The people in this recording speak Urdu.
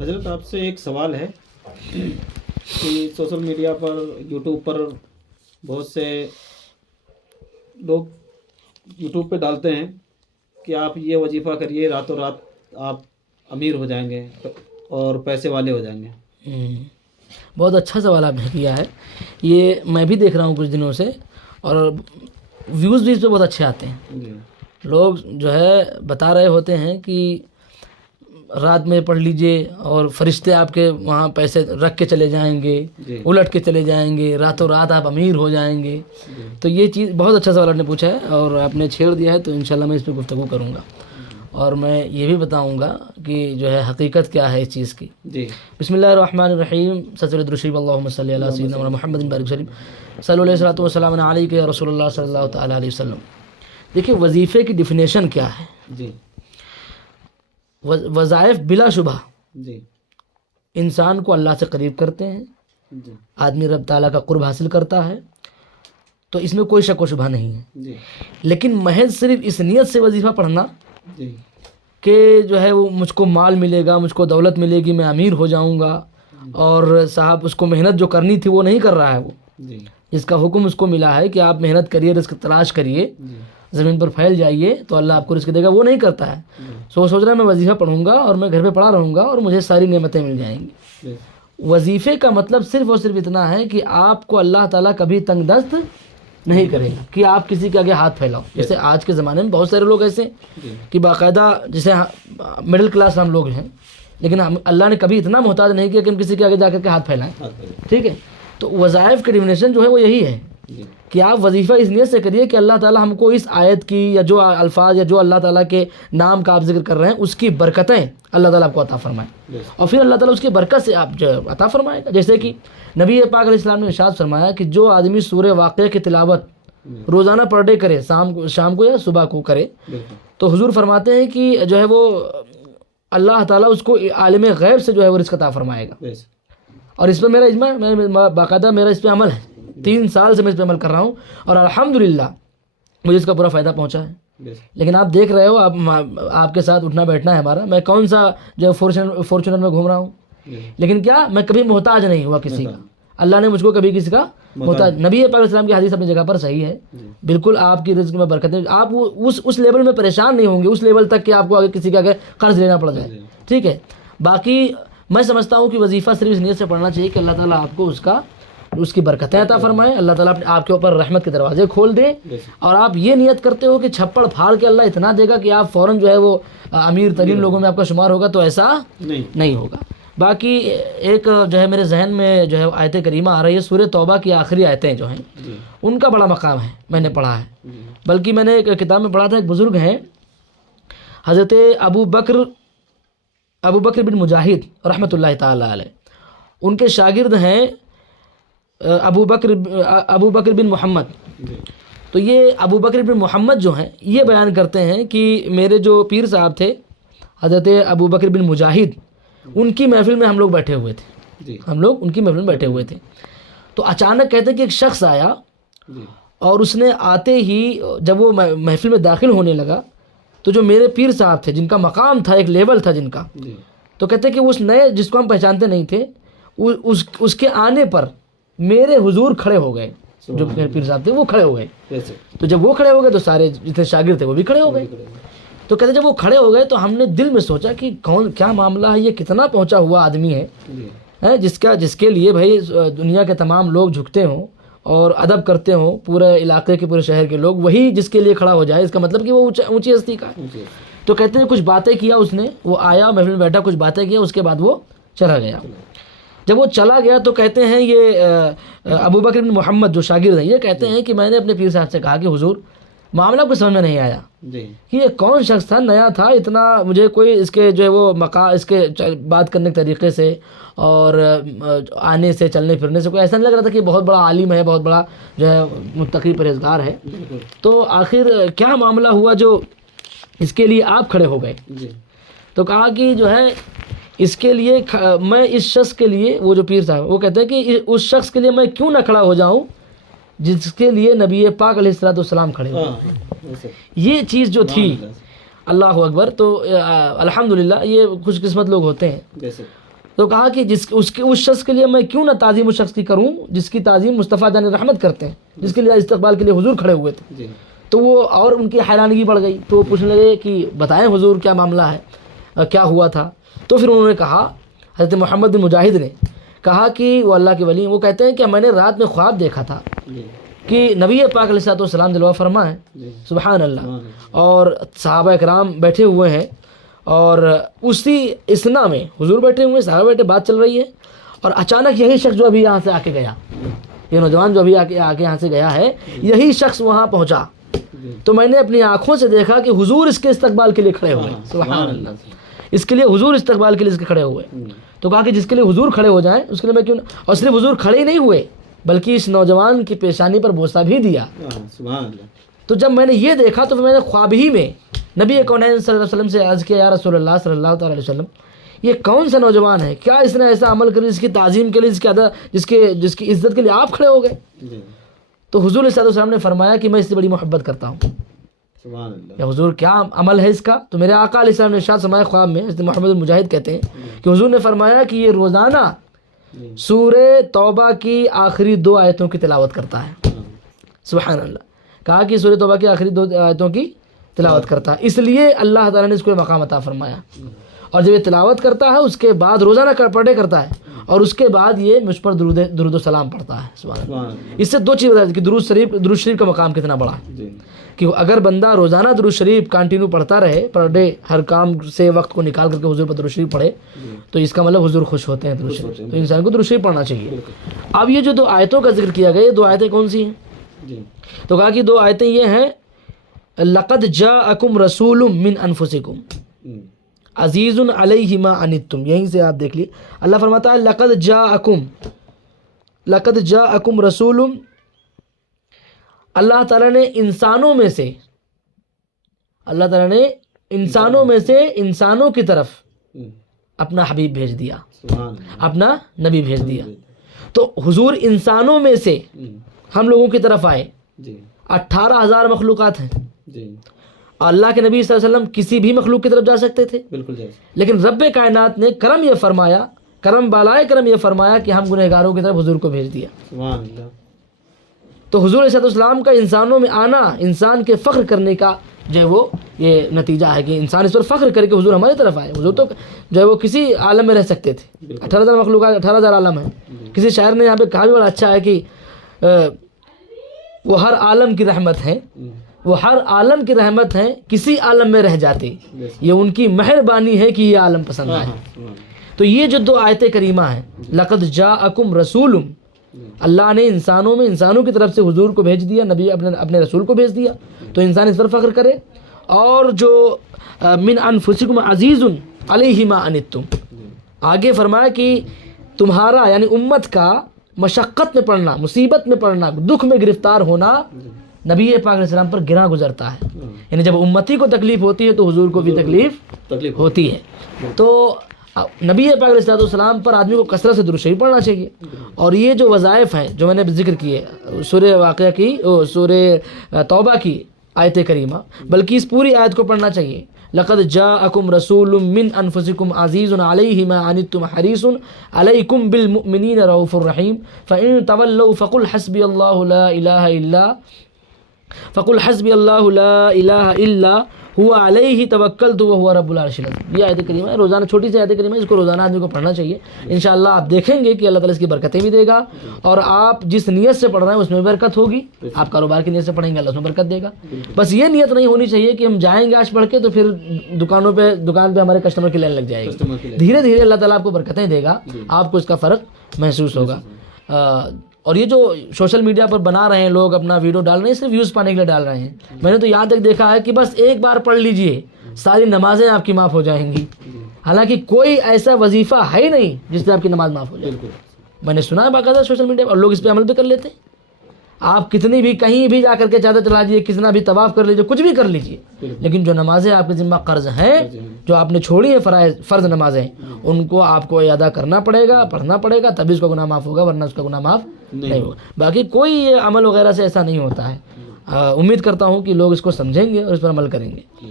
حضرت آپ سے ایک سوال ہے کہ سوشل میڈیا پر یوٹیوب پر بہت سے لوگ یوٹیوب پہ ڈالتے ہیں کہ آپ یہ وظیفہ کریے راتوں رات آپ امیر ہو جائیں گے اور پیسے والے ہو جائیں گے. بہت اچھا سوال آپ نے کیا ہے. یہ میں بھی دیکھ رہا ہوں کچھ دنوں سے اور ویوز بھی اس پہ بہت اچھے آتے ہیں. جی لوگ جو ہے بتا رہے ہوتے ہیں کہ رات میں پڑھ لیجئے اور فرشتے آپ کے وہاں پیسے رکھ کے چلے جائیں گے, جی الٹ کے چلے جائیں گے, راتوں رات آپ امیر ہو جائیں گے. جی تو یہ چیز بہت اچھا سوال آپ نے پوچھا ہے اور آپ نے چھیڑ دیا ہے, تو انشاءاللہ میں اس پہ گفتگو کروں گا اور میں یہ بھی بتاؤں گا کہ جو ہے حقیقت کیا ہے اس چیز کی. جی بسم اللہ الرحمن الرحیم. سچر درشیب اللہم صلی علی سیدنا محمد بارک وسلم صلی اللہ علیہ وسلم علیک یا رسول اللہ صلی اللہ تعالیٰ علیہ وسلم. دیکھیں وظیفے کی ڈیفینیشن کیا ہے. جی وظائف بلا شبہ جی انسان کو اللہ سے قریب کرتے ہیں, جی آدمی رب تعالیٰ کا قرب حاصل کرتا ہے, تو اس میں کوئی شک و شبہ نہیں ہے. جی لیکن محض صرف اس نیت سے وظیفہ پڑھنا جی کہ جو ہے وہ مجھ کو مال ملے گا, مجھ کو دولت ملے گی, میں امیر ہو جاؤں گا, اور صاحب اس کو محنت جو کرنی تھی وہ نہیں کر رہا ہے. وہ جی جس کا حکم اس کو ملا ہے کہ آپ محنت کریے, رزق تلاش کریے, زمین پر پھیل جائیے تو اللہ آپ کو رزق دے گا, وہ نہیں کرتا ہے. سوچ رہا ہے میں وظیفہ پڑھوں گا اور میں گھر پہ پڑھا رہوں گا اور مجھے ساری نعمتیں مل جائیں گی. وظیفے کا مطلب صرف اور صرف اتنا ہے کہ آپ کو اللہ تعالیٰ کبھی تنگ دست نہیں کرے گا کہ آپ کسی کے آگے ہاتھ پھیلاؤ. جیسے آج کے زمانے میں بہت سارے لوگ ایسے کہ باقاعدہ جیسے مڈل کلاس ہم لوگ ہیں, لیکن اللہ نے کبھی اتنا محتاج نہیں کیا کہ ہم کسی کے آگے جا کر کے ہاتھ پھیلائیں. ٹھیک ہے, تو وظائف کی ڈیفینیشن جو ہے وہ یہی ہے کہ آپ وظیفہ اس نیت سے کریے کہ اللہ تعالیٰ ہم کو اس آیت کی یا جو الفاظ یا جو اللہ تعالیٰ کے نام کا آپ ذکر کر رہے ہیں اس کی برکتیں اللہ تعالیٰ آپ کو عطا فرمائے, اور پھر اللہ تعالیٰ اس کی برکت سے آپ جو عطا فرمائے گا. جیسے کہ نبی پاک علیہ السلام نے ارشاد فرمایا کہ جو آدمی سورہ واقعہ کی تلاوت روزانہ پر ڈے کرے, شام کو یا صبح کو کرے, تو حضور فرماتے ہیں کہ جو ہے وہ اللہ تعالیٰ اس کو عالم غیب سے جو ہے وہ رزق عطا فرمائے گا. اور اس پہ میرا اجماع, میں باقاعدہ میرا اس پہ عمل ہے, 3 سال سے میں اس پہ عمل کر رہا ہوں اور الحمدللہ مجھے اس کا پورا فائدہ پہنچا ہے. لیکن آپ دیکھ رہے ہو, آپ کے ساتھ اٹھنا بیٹھنا ہے ہمارا, میں کون سا جو فارچونر میں گھوم رہا ہوں, لیکن کیا میں کبھی محتاج نہیں ہوا کسی کا. اللہ نے مجھ کو کبھی کسی کا محتاج, نبی پاک علیہ السلام کی حدیث اپنی جگہ پر صحیح ہے بالکل, آپ کی رزق میں برکت ہے, آپ اس لیول میں پریشان نہیں ہوں گے, اس لیول تک کہ آپ کو آگے کسی کے آگے قرض لینا پڑ جائے. ٹھیک ہے, باقی میں سمجھتا ہوں کہ وظیفہ صرف اس نیت سے پڑھنا چاہیے کہ اللہ تعالیٰ آپ کو اس کی برکتیں عطا فرمائے, اللہ تعالیٰ آپ کے اوپر رحمت کے دروازے کھول دے, اور آپ یہ نیت کرتے ہو کہ چھپڑ پھاڑ کے اللہ اتنا دے گا کہ آپ فوراً جو ہے وہ امیر ترین لوگوں میں آپ کا شمار ہوگا, تو ایسا نہیں ہوگا. باقی ایک جو ہے میرے ذہن میں جو ہے آیت کریمہ آ رہی ہے, سورہ توبہ کی آخری آیتیں جو ہیں ان کا بڑا مقام ہے, میں نے پڑھا ہے. بلکہ میں نے ایک کتاب میں پڑھا تھا, ایک بزرگ ہیں حضرت ابو بکر بن مجاہد رحمۃ اللہ تعالی علیہ, ان کے شاگرد ہیں ابو بکر بن محمد. تو یہ ابو بکر بن محمد جو ہیں یہ بیان کرتے ہیں کہ میرے جو پیر صاحب تھے حضرت ابو بکر بن مجاہد, ان کی محفل میں ہم لوگ بیٹھے ہوئے تھے, ہم لوگ ان کی محفل میں بیٹھے ہوئے تھے. تو اچانک کہتے ہیں کہ ایک شخص آیا اور اس نے آتے ہی جب وہ محفل میں داخل ہونے لگا تو جو میرے پیر صاحب تھے جن کا مقام تھا, ایک لیول تھا جن کا, تو کہتے ہیں کہ اس نئے جس کو ہم پہچانتے نہیں تھے اس کے آنے پر میرے حضور کھڑے ہو گئے, جو میرے پیر صاحب تھے وہ کھڑے ہو گئے. تو جب وہ کھڑے ہو گئے تو سارے جتنے شاگرد تھے وہ بھی کھڑے ہو گئے. تو کہتے جب وہ کھڑے ہو گئے تو ہم نے دل میں سوچا کہ کیا معاملہ ہے, یہ کتنا پہنچا ہوا آدمی ہے جس کے لیے بھائی دنیا کے تمام لوگ جھکتے ہوں اور ادب کرتے ہوں, پورے علاقے کے پورے شہر کے لوگ, وہی جس کے لیے کھڑا ہو جائے, اس کا مطلب کہ وہ اونچی ہستی کا ہے. تو کہتے ہیں کچھ باتیں کیا اس نے, وہ آیا محفل میں بیٹھا, کچھ باتیں کیا, اس کے بعد وہ چلا گیا. جب وہ چلا گیا تو کہتے ہیں یہ ابو بکر بن محمد جو شاگرد ہیں یہ کہتے ہیں کہ میں نے اپنے پیر صاحب سے کہا کہ حضور معاملہ کچھ سمجھ میں نہیں آیا کہ یہ کون شخص تھا, نیا تھا, اتنا مجھے کوئی اس کے جو ہے وہ اس کے بات کرنے کے طریقے سے اور آنے سے چلنے پھرنے سے کوئی ایسا نہیں لگ رہا تھا کہ بہت بڑا عالم ہے, بہت بڑا جو ہے متقی پرہیزگار ہے. تو آخر کیا معاملہ ہوا جو اس کے لیے آپ کھڑے ہو گئے؟ تو کہا کہ جو ہے اس کے لیے میں اس شخص کے لیے, وہ جو پیر صاحب وہ کہتے ہیں کہ اس شخص کے لیے میں کیوں نہ کھڑا ہو جاؤں جس کے لیے نبی پاک علیہ السلام کھڑے ہوئے. یہ چیز جو تھی, اللہ اکبر. تو الحمدللہ یہ خوش قسمت لوگ ہوتے ہیں. تو کہا کہ اس شخص کے لیے میں کیوں نہ تعظیم اس شخص کی کروں جس کی تعظیم مصطفیٰ جان رحمت کرتے ہیں، جس کے لیے استقبال کے لیے حضور کھڑے ہوئے تھے. جی تو وہ اور ان کی حیرانگی بڑھ گئی، تو وہ پوچھنے لگے کہ بتائیں حضور کیا معاملہ ہے، کیا ہوا تھا. تو پھر انہوں نے کہا، حضرت محمد بن مجاہد نے کہا کہ وہ اللہ کے ولی ہیں، وہ کہتے ہیں کہ میں نے رات میں خواب دیکھا تھا جی کہ نبی پاک علیہ الصلوۃ والسلام جلوہ فرما ہے، جی سبحان اللہ، اور صحابہ کرام بیٹھے ہوئے ہیں، اور اسی اسنا میں حضور بیٹھے ہوئے ہیں، صحابہ بیٹھے، بات چل رہی ہے، اور اچانک یہی شخص جو ابھی یہاں سے آ کے گیا، یہ نوجوان جو ابھی آ کے یہاں سے گیا ہے، یہی شخص وہاں پہنچا. تو میں نے اپنی آنکھوں سے دیکھا کہ حضور اس کے استقبال کے لیے کھڑے ہوئے. سبحان اللہ، اس کے لیے حضور استقبال کے لیے اس کے کھڑے ہوئے. تو کہا کہ جس کے لیے حضور کھڑے ہو جائیں اس کے لیے میں کیوں نہ. اور صرف حضور کھڑے ہی نہیں ہوئے بلکہ اس نوجوان کی پیشانی پر بوسہ بھی دیا. سبحان اللہ. تو جب میں نے یہ دیکھا تو پھر میں نے خواب ہی میں نبی کونین صلی اللہ علیہ وسلم سے عرض کیا، یا رسول اللہ صلی اللہ تعالی علیہ وسلم، یہ کون سا نوجوان ہے، کیا اس نے ایسا عمل کر جس کی تعظیم کے لیے، جس کی عزت کے لیے آپ کھڑے ہو گئے. تو حضور صلی اللہ علیہ وسلم نے فرمایا کہ میں اس سے بڑی محبت کرتا ہوں. سبحان اللہ. یا حضور کیا عمل ہے اس کا؟ تو میرے آقا علیہ السلام نے ارشاد فرمایا خواب میں، حضرت محمد بن مجاہد کہتے ہیں کہ حضور نے فرمایا کہ یہ روزانہ سورہ توبہ کی آخری 2 آیتوں کی تلاوت کرتا ہے. سبحان اللہ. کہا کہ سورہ توبہ کی آخری 2 آیتوں کی تلاوت کرتا ہے، اس لیے اللہ تعالیٰ نے اس کو مقام عطا فرمایا. اور جب یہ تلاوت کرتا ہے اس کے بعد روزانہ پڑھے کرتا ہے، اور اس کے بعد یہ مجھ پر درود و سلام پڑھتا ہے. سبحان اللہ. اس سے 2 چیز بتا دی کہ درود شریف کا مقام کتنا بڑا ہے. کہ اگر بندہ روزانہ درود شریف کنٹینیو پڑھتا رہے، پر ڈے ہر کام سے وقت کو نکال کر کے حضور پر درود شریف پڑھے، تو اس کا مطلب حضور خوش ہوتے ہیں درود شریف. تو انسان کو درود شریف پڑھنا چاہیے. اب یہ جو 2 آیتوں کا ذکر کیا گیا، یہ 2 آیتیں کون سی ہیں؟ تو کہا کہ 2 آیتیں یہ ہیں، لقد جاءکم رسول من انفسکم عزیز علیہ ما عنتم. یہیں سے آپ دیکھ لیے اللہ فرماتا ہے لقد جاءکم رسول. اللہ تعالیٰ نے انسانوں میں سے انسانوں کی طرف اپنا حبیب بھیج دیا، اپنا نبی بھیج دیا. تو حضور انسانوں میں سے ہم لوگوں کی طرف آئے. 18,000 مخلوقات ہیں. اللہ کے نبی صلی اللہ علیہ وسلم کسی بھی مخلوق کی طرف جا سکتے تھے، لیکن رب کائنات نے کرم بالائے کرم یہ فرمایا کہ ہم گنہگاروں کی طرف حضور کو بھیج دیا. تو حضور علیہ السلام کا انسانوں میں آنا انسان کے فخر کرنے کا جو ہے وہ یہ نتیجہ ہے کہ انسان اس پر فخر کرے کہ حضور ہماری طرف آئے. حضور تو جو ہے وہ کسی عالم میں رہ سکتے تھے. 18,000 مخلوقات، 18,000 عالم ہیں. کسی شاعر نے یہاں پہ کہا بھی بڑا اچھا ہے کہ وہ ہر عالم کی رحمت ہیں، وہ ہر عالم کی رحمت ہیں، کسی عالم میں رہ جاتے، یہ ان کی مہربانی ہے کہ یہ عالم پسند آئے. تو یہ جو 2 آیتیں کریمہ ہیں، لقد جاءکم رسول، اللہ نے انسانوں کی طرف سے حضور کو بھیج دیا، نبی اپنے رسول کو بھیج دیا، تو انسان اس پر فخر کرے. اور جو من انفسکم عزیز علیہ ما عنتم، آگے فرمایا کہ تمہارا یعنی امت کا مشقت میں پڑنا، مصیبت میں پڑنا، دکھ میں گرفتار ہونا نبی پاک علیہ السلام پر گراں گزرتا ہے. یعنی جب امتی کو تکلیف ہوتی ہے تو حضور کو بھی تکلیف ہوتی ہے. تو نبی پاک علیہ السلام پر آدمی کو کثرت سے درود شریف پڑھنا چاہیے. اور یہ جو وظائف ہیں جو میں نے ذکر کیے، سورہ واقعہ کی، سورہ توبہ کی آیت کریمہ، بلکہ اس پوری آیت کو پڑھنا چاہیے. لقد جاءکم رسول من انفسکم عزیز علیہ ما عنتم حریص علیکم بالمؤمنین رؤوف الرحیم فإن تولوا فقل حسبی اللہ لا الہ الا هو علیہ توکلت وهو رب العرش العظیم. یہ آیت کریمہ ہے، روزانہ چھوٹی سی آیت کریمہ ہے، اس کو روزانہ آدمی کو پڑھنا چاہیے. انشاءاللہ آپ دیکھیں گے کہ اللہ تعالیٰ اس کی برکتیں بھی دے گا، اور آپ جس نیت سے پڑھ رہے ہیں اس میں برکت ہوگی. آپ کاروبار کی نیت سے پڑھیں گے اللہ اس میں برکت دے گا. بس یہ نیت نہیں ہونی چاہیے کہ ہم جائیں گے آج پڑھ کے تو پھر دکان پہ ہمارے کسٹمر کی لائن لگ جائے گی. دھیرے دھیرے اللہ تعالیٰ آپ کو برکتیں دے گا، آپ کو اس کا فرق محسوس ہوگا. اور یہ جو سوشل میڈیا پر بنا رہے ہیں لوگ، اپنا ویڈیو ڈال رہے ہیں صرف ویوز پانے کے لیے ڈال رہے ہیں. میں نے تو یہاں تک دیکھا ہے کہ بس ایک بار پڑھ لیجئے ساری نمازیں آپ کی معاف ہو جائیں گی، حالانکہ کوئی ایسا وظیفہ ہے نہیں جس سے آپ کی نماز معاف ہو جائے. میں نے سنا ہے باقاعدہ سوشل میڈیا پر، اور لوگ اس پہ عمل بھی کر لیتے ہیں. آپ کتنی بھی کہیں بھی جا کر کے چادر چلا دیجیے، کتنا بھی طواف کر لیجیے، کچھ بھی کر لیجیے، لیکن جو نمازیں آپ کے ذمہ قرض ہیں، جو آپ نے چھوڑی ہیں فرض نمازیں، ان کو آپ کو ادا کرنا پڑے گا، پڑھنا پڑے گا، تبھی اس کا گناہ معاف ہوگا، ورنہ اس کا گناہ معاف نہیں ہوگا. باقی کوئی عمل وغیرہ سے ایسا نہیں ہوتا ہے. امید کرتا ہوں کہ لوگ اس کو سمجھیں گے اور اس پر عمل کریں گے.